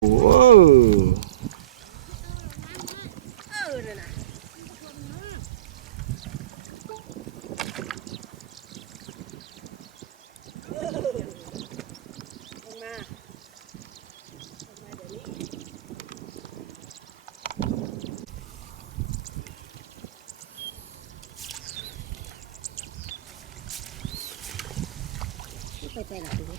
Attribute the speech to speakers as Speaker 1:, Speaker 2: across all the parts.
Speaker 1: โอ้
Speaker 2: เออนั่นน่ะเออลงมาลงมาเดี๋ยวนี้ไม่ไปใจหลับดูดิ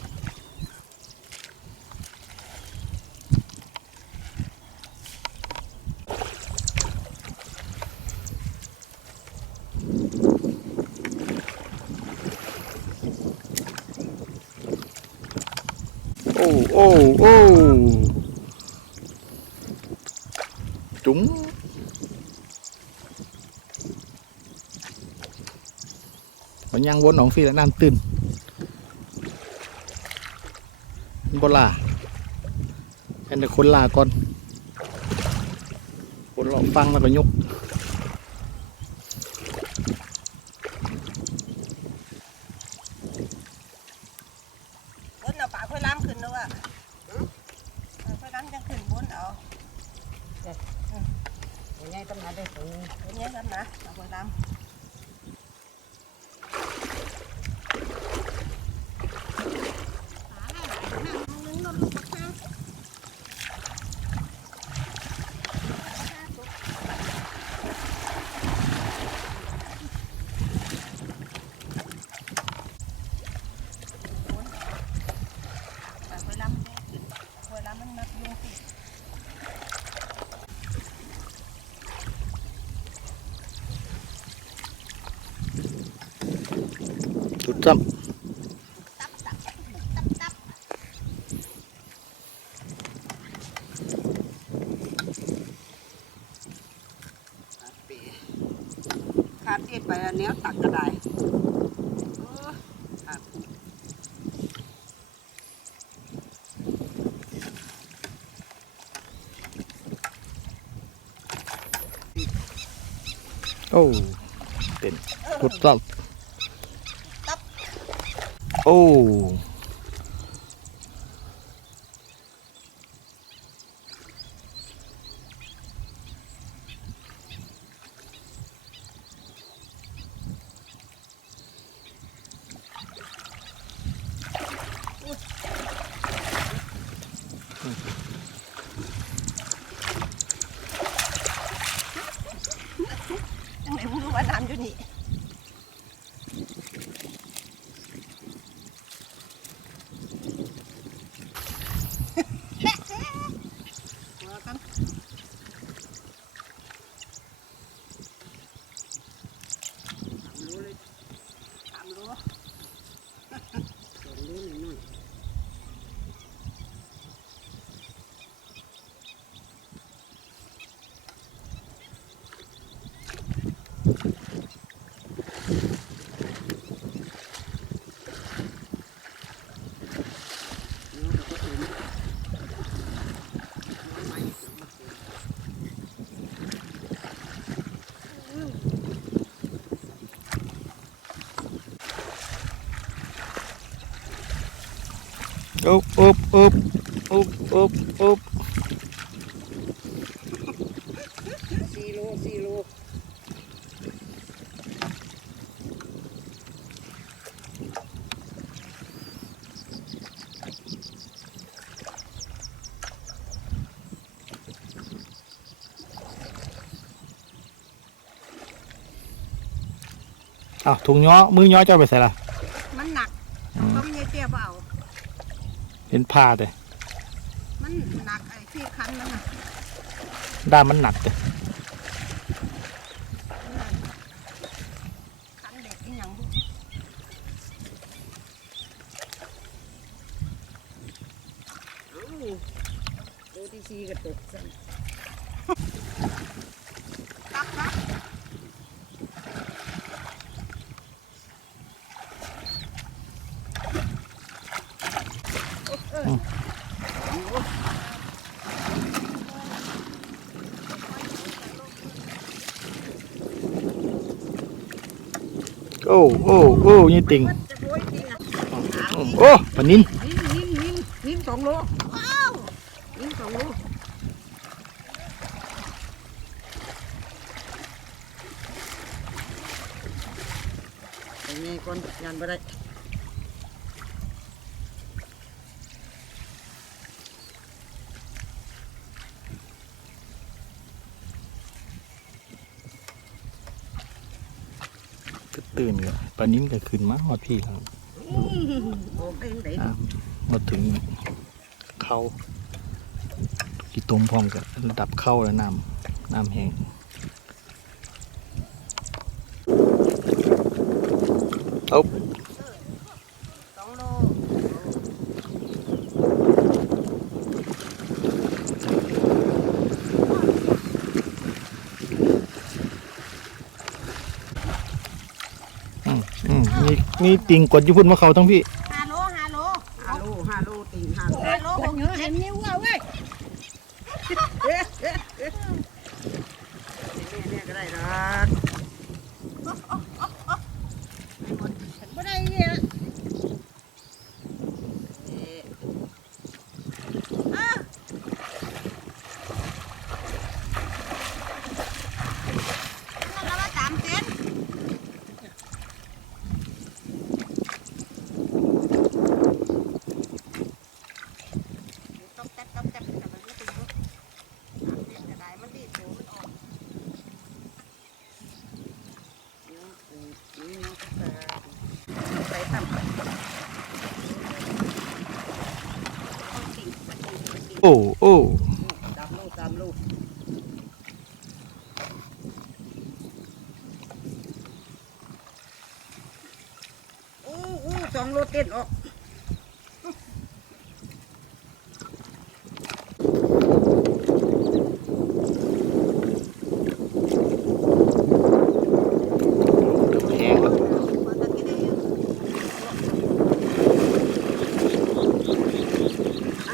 Speaker 1: โอ้โอ้จุ๋งมันยังวนหนองฟีแล้วน้ำตื้นบลาอันเดี๋ยวคนลาก่อนคนลองฟังแล้วก็ยก
Speaker 2: บนเอาปากค่อยล้ำขึ้นนะว่าปากค่อยล้ำจังขึ้นบนเอา
Speaker 3: ยังไงต้องมาได้ตรงนี้
Speaker 2: บนเนี้ยกันนะปากค่อยล้ำปากค่อยล้ำจังขึ้นค่อยล้ำมันมักยุงสิ
Speaker 1: จุด ซ้
Speaker 2: ตับตับตับตับ
Speaker 3: ขาดเตียไปอันเนี้ยตักกระไดเออขาดำ
Speaker 1: โอ้เต็นจุดซ้ำ โอ้
Speaker 2: ยังไงมึงรู้ว่าน้ำอยู่นี่
Speaker 3: หัวกัน รู้เลย
Speaker 2: สามรู้
Speaker 3: สองรู้หน่อย
Speaker 1: อุ๊บอุ๊บอุ๊บอุ๊บอุ๊บอุ๊บ
Speaker 3: สี่โลสี่โล
Speaker 1: อ้าวถุงย้อมือย้อเจ้าไปใส่ละ
Speaker 2: มันหนักก็ไม่ใช่เตี้ยเปล่า
Speaker 1: เห็นผ้าแต่
Speaker 2: มันหนักไอ้ที่คันมันน่ะ
Speaker 1: ด้ามมันหนักแต่
Speaker 2: คันเด็กอีหยังบุ
Speaker 3: เอ้าโลที่สี่ก็ตกสั่น
Speaker 2: ตับนะเออ
Speaker 1: โอ้โอ้โอ้ยี่ติง
Speaker 2: โวยจริง
Speaker 1: โอ้ปนิน
Speaker 3: ยิงยิงยิงยิงสองโล
Speaker 2: ว้าว
Speaker 3: ยิงสองโลไอ้นี่ก่อนยันไปได้
Speaker 1: ตื่นก็ปลานิ้นก็ขึ้นมาหอดพี่ครับ
Speaker 3: โอ้เองได้
Speaker 1: อ่ามาถึงเข้ากี่ตมพร้อมกับระดับเข้าแล้วน้ำน้ำแห้งเอา
Speaker 2: สองโล
Speaker 1: อืมอืม นี้ติงกดยุพุ่นมาเขาทั้งพี่
Speaker 2: ห้าโลห้าโล
Speaker 3: ห้าโลห้าโลติงห้าโล
Speaker 2: ห้าโลหกเจ็ดนิ้วเอาเว้ย
Speaker 3: เนี่ยเนี่ยก็ได้ดอก
Speaker 2: ฉันไม่ได้เนี่ย
Speaker 3: เอ๊ะ
Speaker 2: อะนั่นละว่าสามเซนต้องแตะต้องแตะแต่มันไม่ถึงสามเซนก็ได้มันดีดตัวมันออก
Speaker 3: นี่น้องก็ใส่ใส่ตั้ม
Speaker 1: โอ้โอ้
Speaker 3: ตามลูกตามลูกอู้อู้สองโลเต็นออก
Speaker 1: แห้งแล้ว
Speaker 2: มันตะกี้ได้อยู่
Speaker 3: อ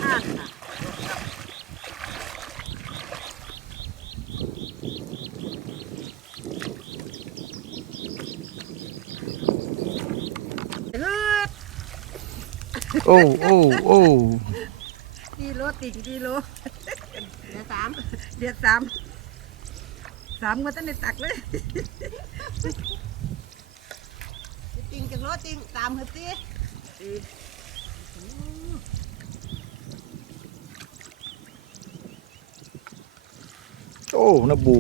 Speaker 3: ่า
Speaker 1: โอ้โอ้โอ้
Speaker 3: ดีโลติงดีโล
Speaker 2: เดี๋ยวสาม
Speaker 3: เดือดสามสามก็ต้องได้ตักเลย
Speaker 2: ติงจังรถติงตามเหอะสิ
Speaker 1: โอ้นะบู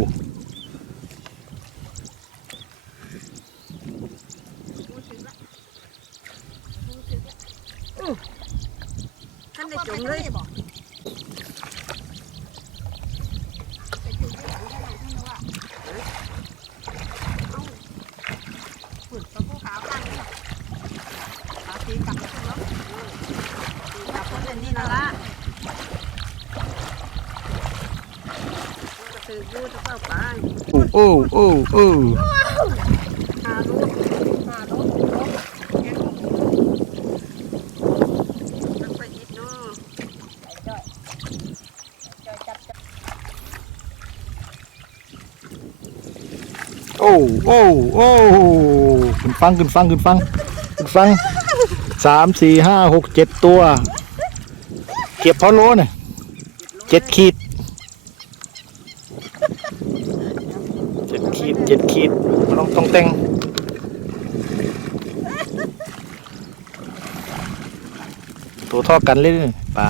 Speaker 1: ะ
Speaker 2: ก็
Speaker 3: ถือยูจะเข้าไป
Speaker 1: โอ้โอ้โอ้
Speaker 3: หาลูก
Speaker 2: ห้าโลหกโลเจ็ดโล
Speaker 3: ต้องไปอีกเนาะ
Speaker 2: จ่อยจ่อยจับจับ
Speaker 1: โอ้โอ้โอ้ขึ้นฟังขึ้นฟังขึ้นฟังขึ้นฟังสามสี่ห้าหกเจ็ดตัว เก็บพอโลเนี่ยเจ็ดขีดเจ็ดขีดเจ็ดขีดมันต้องต้องแต่งตัวท่อกันเลยนี่ปลา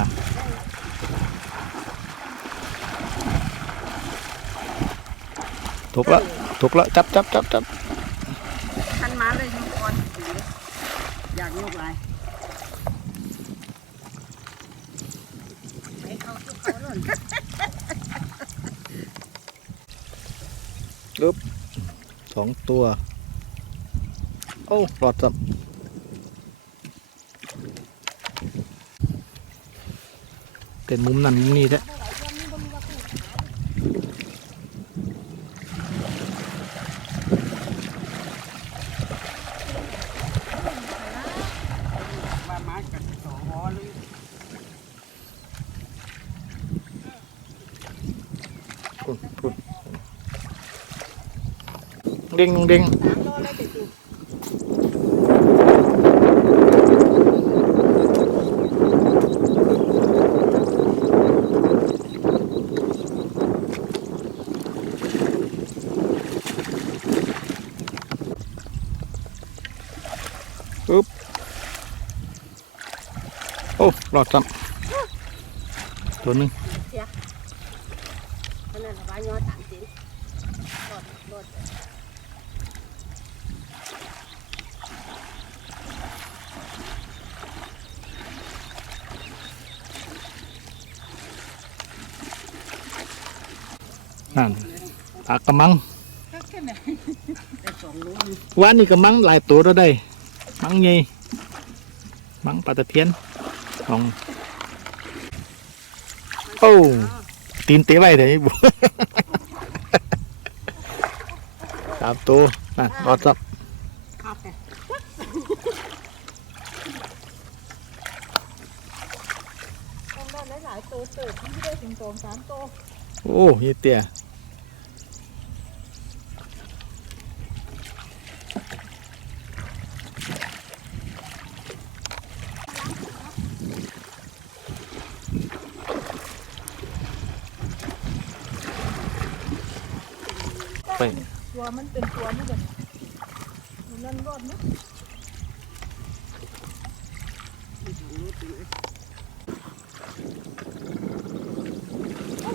Speaker 1: ถูกแล้ว กแล้วจับจับจับจับ
Speaker 3: ทันมาเลยยกก่อนอยากยกไร
Speaker 2: ไปเข้าทุกเขาเลย
Speaker 1: สองตัว โอ้ปลอดสับเป็นมุมนั้นมุมนี้แท้
Speaker 3: เด้
Speaker 1: งเด้ง
Speaker 2: ปึ๊บโอ้
Speaker 1: รอดซ้ำตัวนึง
Speaker 2: นั่น
Speaker 1: ปลากระมัง
Speaker 3: ได้สองโลนี่
Speaker 1: วานนี่กระมังหลายตัวแล้วได้ มังใหญ่มังปลาตะเพียนสองโอ้ตีนเตะไว้เดี๋ยวนี้บุสามตัวนั่นรอดซับ
Speaker 3: ครับแต่
Speaker 2: ต้องได้หลายๆตัวเติบที่ได้ถึงสองสามตัว
Speaker 1: โอ้ยเตี้ยไป
Speaker 2: ตัว มันเป็นตัวนี่แบบนั่นรอดนะ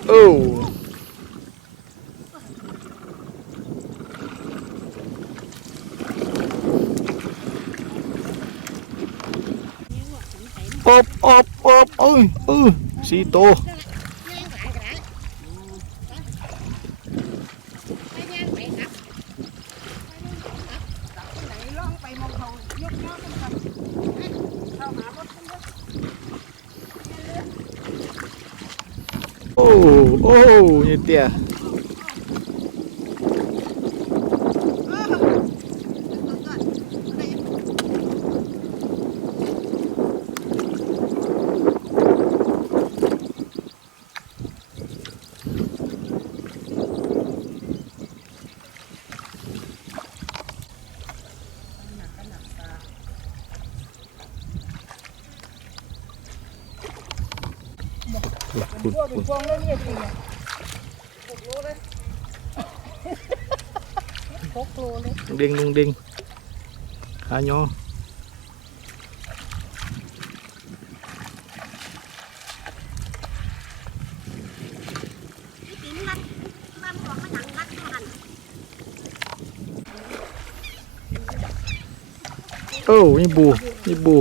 Speaker 1: โอ้อบอบอบโอ้ยเออสีโต
Speaker 3: คุ
Speaker 1: ณ
Speaker 2: พวกเป็นพวงแล้วเนี่ยจริงอ่ะ
Speaker 3: หกโลเลย
Speaker 2: หกโลเลย
Speaker 1: ลุงเด้งลุงเด้งขายอ โอ้นี่บูนี่บู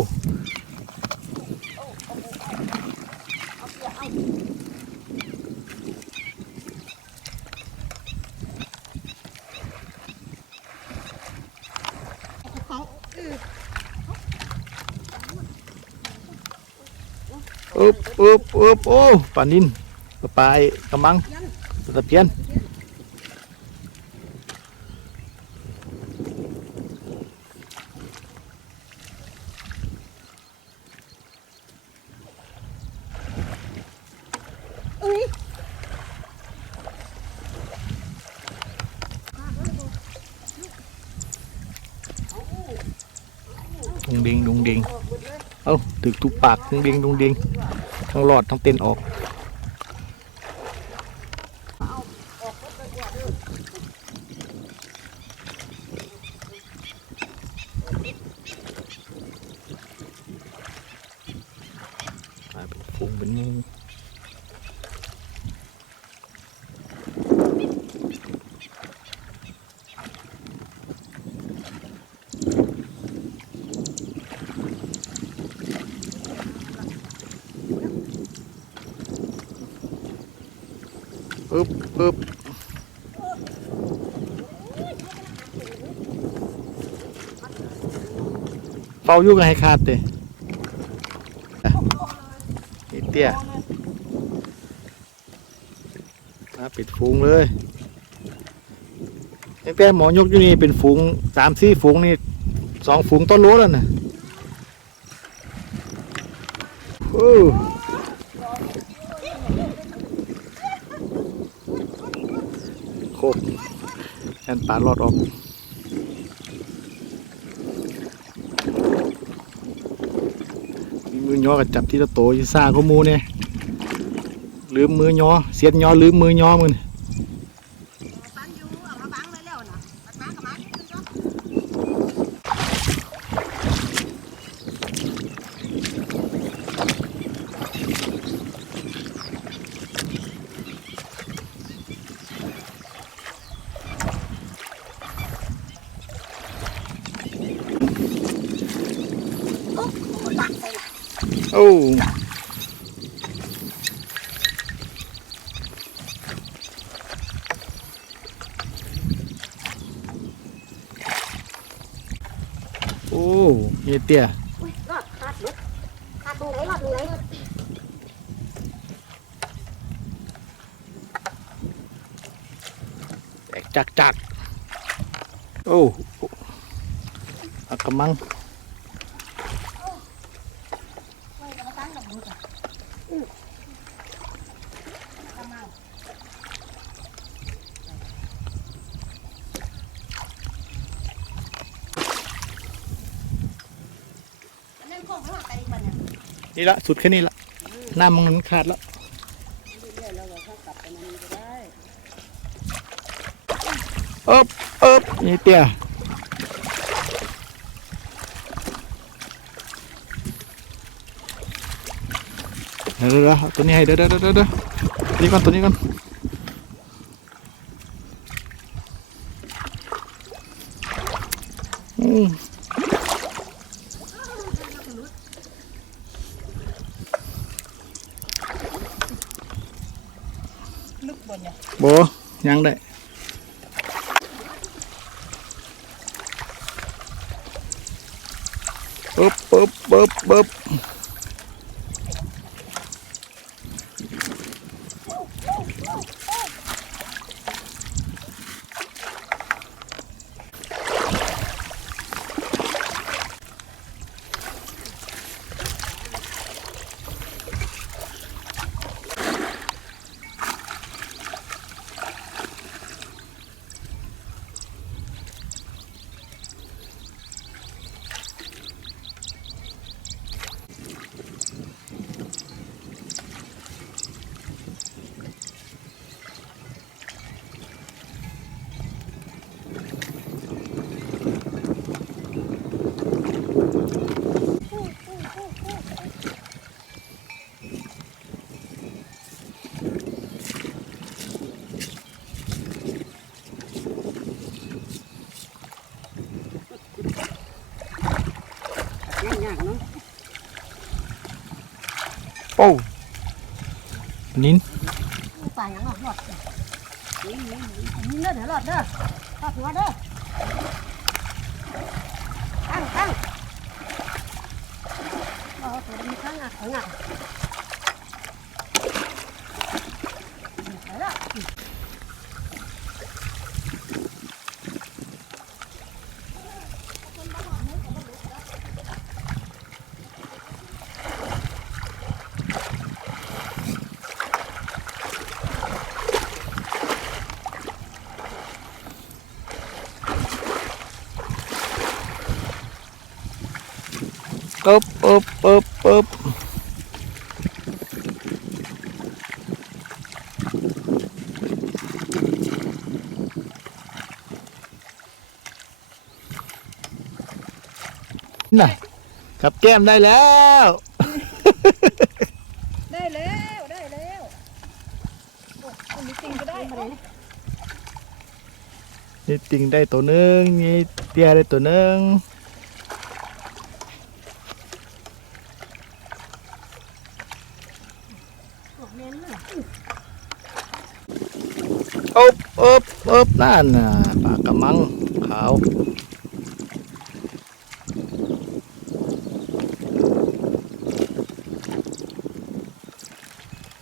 Speaker 3: อึ
Speaker 1: บอึบอึบโอ้ปลานินปลาปลายกระมังตะเพียน ดุงดิงดุงดิง เอ้าถึก ทุกปากดุงดิงดุงดิงทั้งหลอดทั้งเต้นออก มาเป็นฟูงเป็นหมูึบปึบเฝ้ายุ่กันให้ขาดเตะเตี้ยมาปิดฝูงเลยตั้งแต่หมอยกอยู่นี่เป็นฝูงสามสี่ฝูงนี่สองฝูงต้นรั้วแล้วนะโอ้โคกแอน ปลาลอดออกมือย่อกับจับที่ตะโตอยู่ซ่าก็มูเนี่ยลืมมือย่อเสียดย่อลืมมือย่อมึง
Speaker 3: ปันอยู่เอามาบังเลยแล้วนะปัดมากับมาขึ้นเนาะ
Speaker 1: โอ้โอ้เฮียเตี้ย
Speaker 3: รอดขาดหมดขาดตรงไหนรอดตรงไหน
Speaker 1: แตกจักจักโอ้อักกะมัง
Speaker 3: ไว้กระตั้งกับมือจ้ะอือประมาณอันนั่นคงไม่ว่าไปมันเนี่ย
Speaker 1: นี่ละสุดแค่นี้ละหน้ามันขาดแล้ว
Speaker 3: เอ๊บ
Speaker 1: เอ๊บนี่เตี้ยเดี๋ยวเดี๋ยวตัวนี้ให้เดี๋ยวเดี๋ยวเดี๋ยวนี่ก่อนตัวนี้ก่อนอืม
Speaker 3: ลึกบนเนี่ย
Speaker 1: โบยังได้ปึ๊บปึ๊บปึ๊บปึ๊บ
Speaker 3: นิ
Speaker 1: น
Speaker 3: ปลายังหลอดหลอดนี่นี่นี่เด้อเดี๋ยวหลอดเด้อหลอดหัวเด้อตั้งตั้งเอาตัวนี้ตั้งอะเอาหนัก ปึ๊
Speaker 1: บปึ๊บปึ๊บปึ๊บน่ะกับแก้มได้แล้ว
Speaker 3: ได้แล้ว ได้แล้วโอ้อันนี้จริงก็ได้เอา
Speaker 1: นี่ติงได้ตัวหนึ่งนี่เตี้ยได้ตัวหนึ่ง
Speaker 3: พวกเน้นน่ะ
Speaker 1: อ บอบอบนั่นน่ะปลากระมังขาว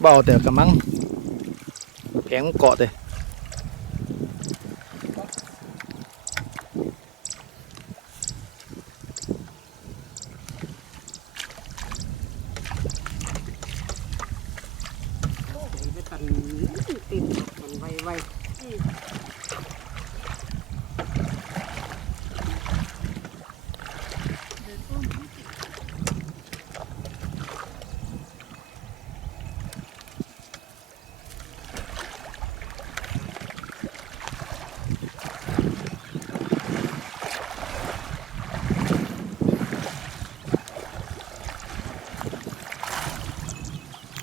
Speaker 1: เบาแต่กระมังแข็งเกาะเลย
Speaker 3: ไปตันติดมันไวไว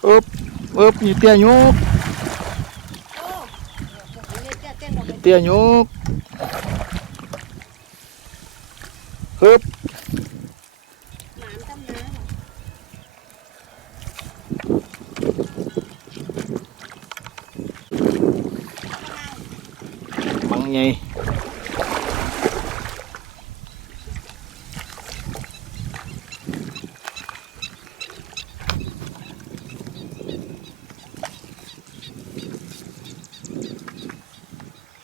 Speaker 1: อึบอึบนี่เตี้ยยก
Speaker 3: โอ้พวกนี้แก้เต้นเราไป
Speaker 1: เตี้ยยกฮึบ
Speaker 3: น้ำตั้มน้
Speaker 1: ไง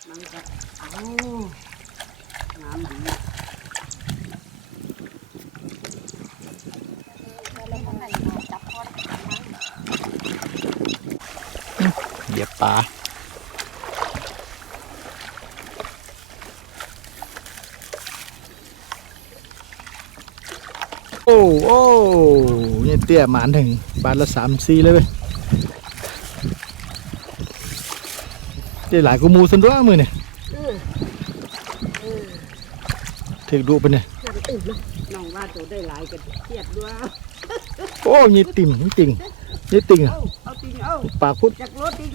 Speaker 3: มันก็เอาน้ำดี
Speaker 1: เหยียบปลาโอ้โอ้เนี่ยเตี้ยหมานถึงบาทละสามสี่เลยเว้ยได้หลายกูมูสันด้วยมือเนี่ย
Speaker 3: เออเออ
Speaker 1: ถึงดูไปเนี่ย
Speaker 3: น้ำตื่นเนาะน้องว่าตัวได้หลายกันเครียดด้วย
Speaker 1: โอ้ยติ่งยี่ติ่งยี่ติ่งอะปากพุด
Speaker 3: อยากโลจริง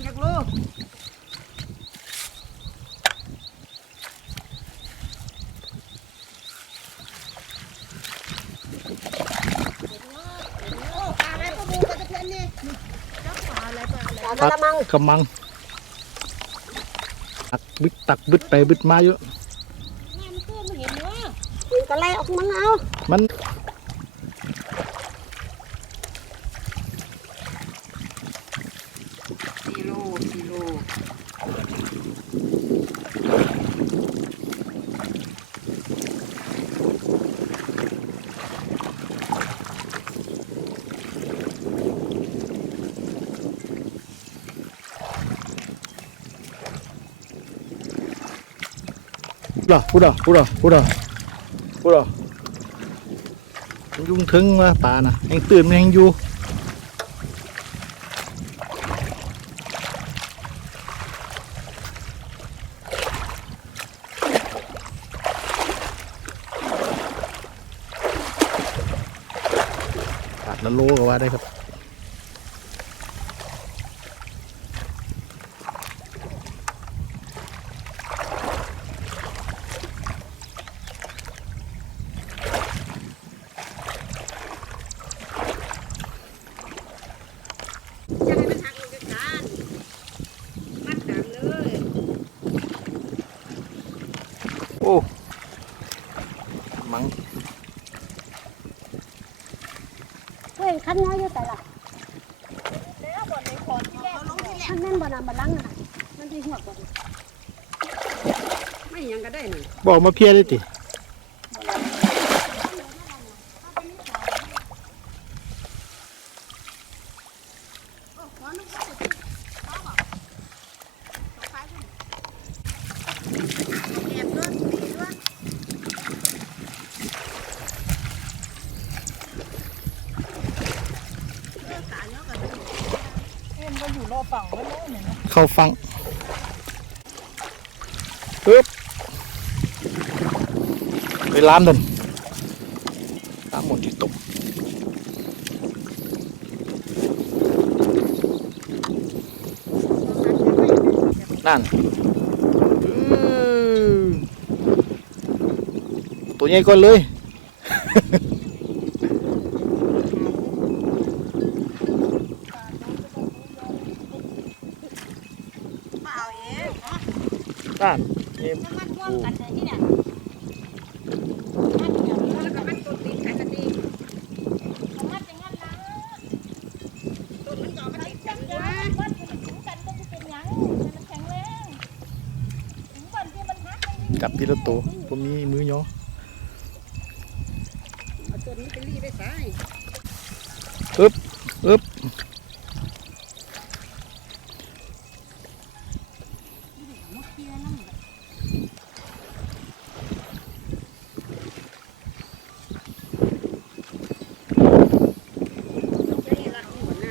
Speaker 3: กโล
Speaker 1: ตักกำมัง ตักบิดตักบิดไปบิดมาอยู่
Speaker 3: มันก็ไล่ออกมันเอา
Speaker 1: มัน
Speaker 3: กิโลกิโล
Speaker 1: พูดอ่ากูด่ากูดอะพูดอะพูดอะยุงถึงว่าป่าน่ะแหงตื่นมันแหงอยู่ขาดละโลก็ว่าได้ครับ
Speaker 3: จะให้มันหักลงกันกันมัดดังเลย
Speaker 1: โอ้มัง
Speaker 4: เฮ้ยคันน้อยอยู่แต่ละคันนั่นบ่นำมาลังน่ะมันที่หัวบ่น
Speaker 3: ไม่ยังก็ได้ นี่
Speaker 1: บอกมาเพียได้ติ
Speaker 2: มันอยู่รอฝั่งไว้แล้วเนี่ยนะ
Speaker 1: เข้าฟัง
Speaker 3: 15번 3번 tục 난 tụi nhây
Speaker 4: con lưới. จั
Speaker 1: บทีละตัวผมมีมือย่อ
Speaker 3: เอาต้นนี้ไปรีดได้สาย
Speaker 1: อึ๊บอึ๊บ
Speaker 3: จะรีดละหัวหน้า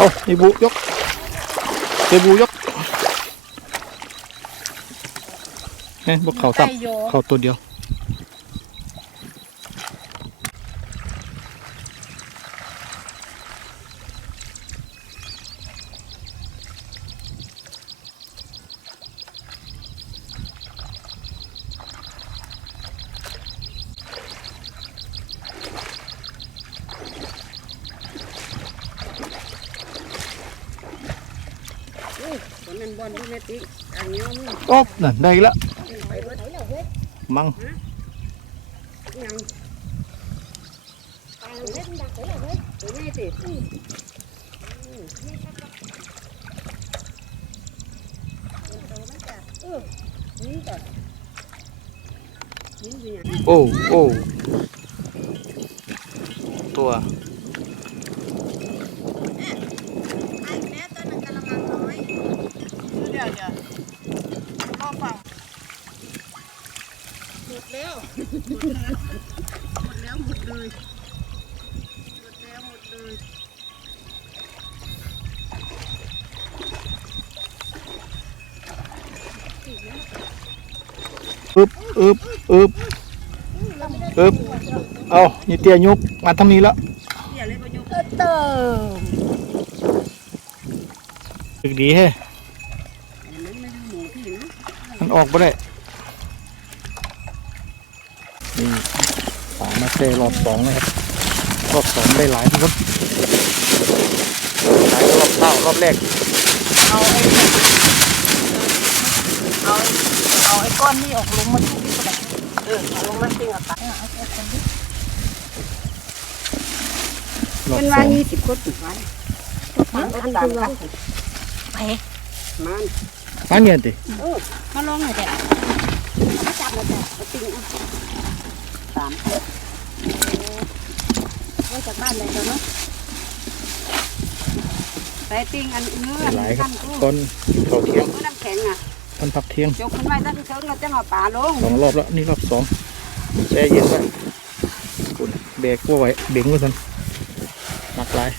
Speaker 2: ปยก
Speaker 1: ไล่ป่าไปย้อมเขาย้อทำโอ้โอ้โอ้เอาไอ้บูยกไอ้บูยกเฮ้ยพวกเขาสับ
Speaker 2: ไก่โย
Speaker 1: เขาตัวเดียว โอ๊บนั่นได้อีก แล้ว
Speaker 2: หมดแล้วหมดเลยหมดแล้วหมดเลย
Speaker 1: อึบอึบอึบอึบเอานี่เตี้ยยกมาทางนี้แล้ว
Speaker 3: อย่าเลยประโยค
Speaker 2: เติม
Speaker 1: ดึกดีเฮ้
Speaker 3: อันนั้นไม่ใช่หมูที่นะ
Speaker 1: มันออกไม่ได้ นี่ปลามาเซรอบสองนะครับรอบสองได้หลายทุกคนหลายรอบเท่ารอบแรก
Speaker 2: เอาไอ้เอาเอาไอ้ก้อนนี้ออกลงมาทุกที่กระดาษเออเอาลงมาทิ้งอะตักเอาเอาคนนี้
Speaker 3: เป็นว่า
Speaker 1: อง
Speaker 3: ยี่สิบคนถึงวัน
Speaker 2: มัน
Speaker 3: อั
Speaker 2: อั
Speaker 3: น
Speaker 2: น
Speaker 3: ตา
Speaker 2: ตั
Speaker 3: ม
Speaker 2: ว
Speaker 3: กัน
Speaker 2: ไป
Speaker 3: มัน
Speaker 1: อันเนี้ยติ
Speaker 3: เออ
Speaker 2: มาลองหน่อยเด็ด
Speaker 3: มาจับมาจับมาติงอาสามคน
Speaker 2: ไว้จากบ้านเลยเดี๋ยวเนาะ
Speaker 3: ไปติ้งอันเนื้อ
Speaker 1: ได้หลายครับ
Speaker 3: กันกู
Speaker 1: ตอนเขาเที่ยง
Speaker 3: เนื้อน้ำแข็งอะ
Speaker 1: ตอนพักเที่ยง
Speaker 3: ยกขึ้นไว้ตั้งเชิงเราจะเอาปลาลง
Speaker 1: สองรอบแล้วนี่รอบสองแช่เย็นไว้คุณแบกว่าไว้เบ่งไว้ทันหนักหลาย